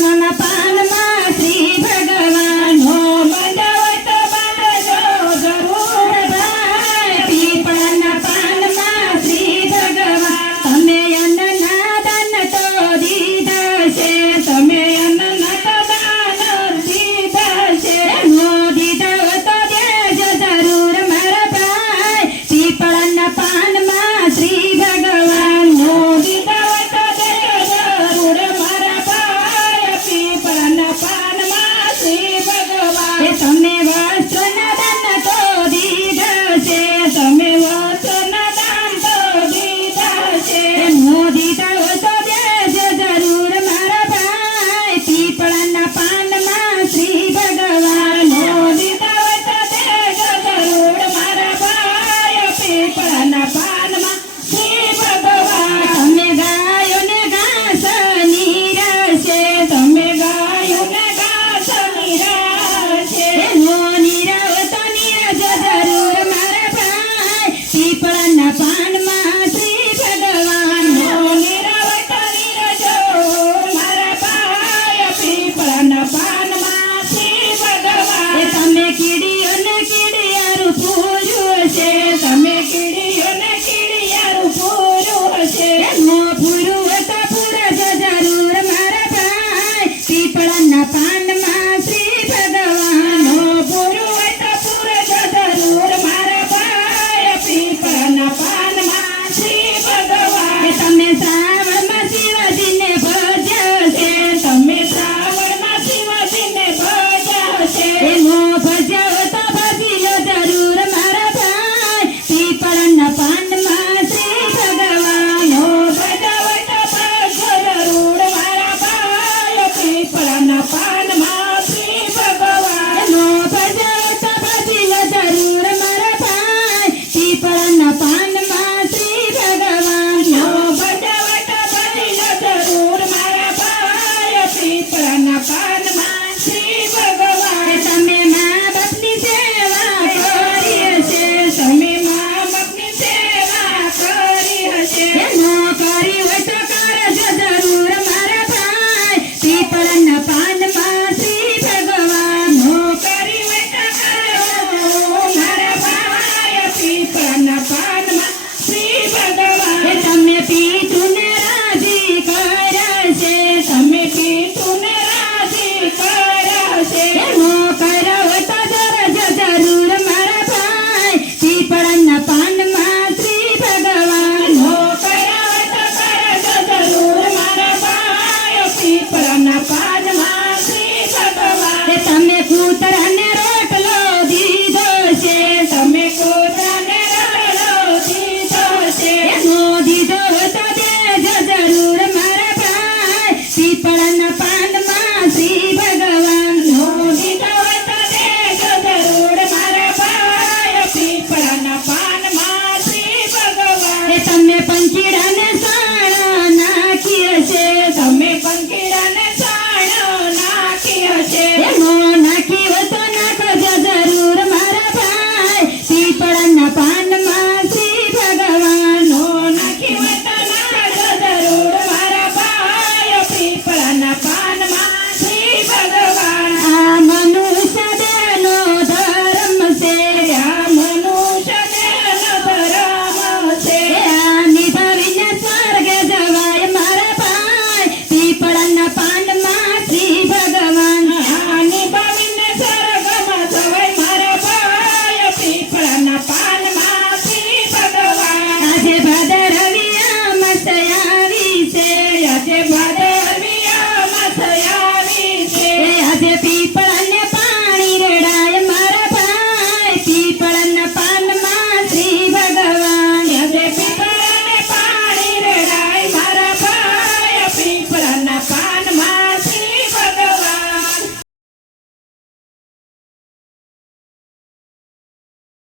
妈妈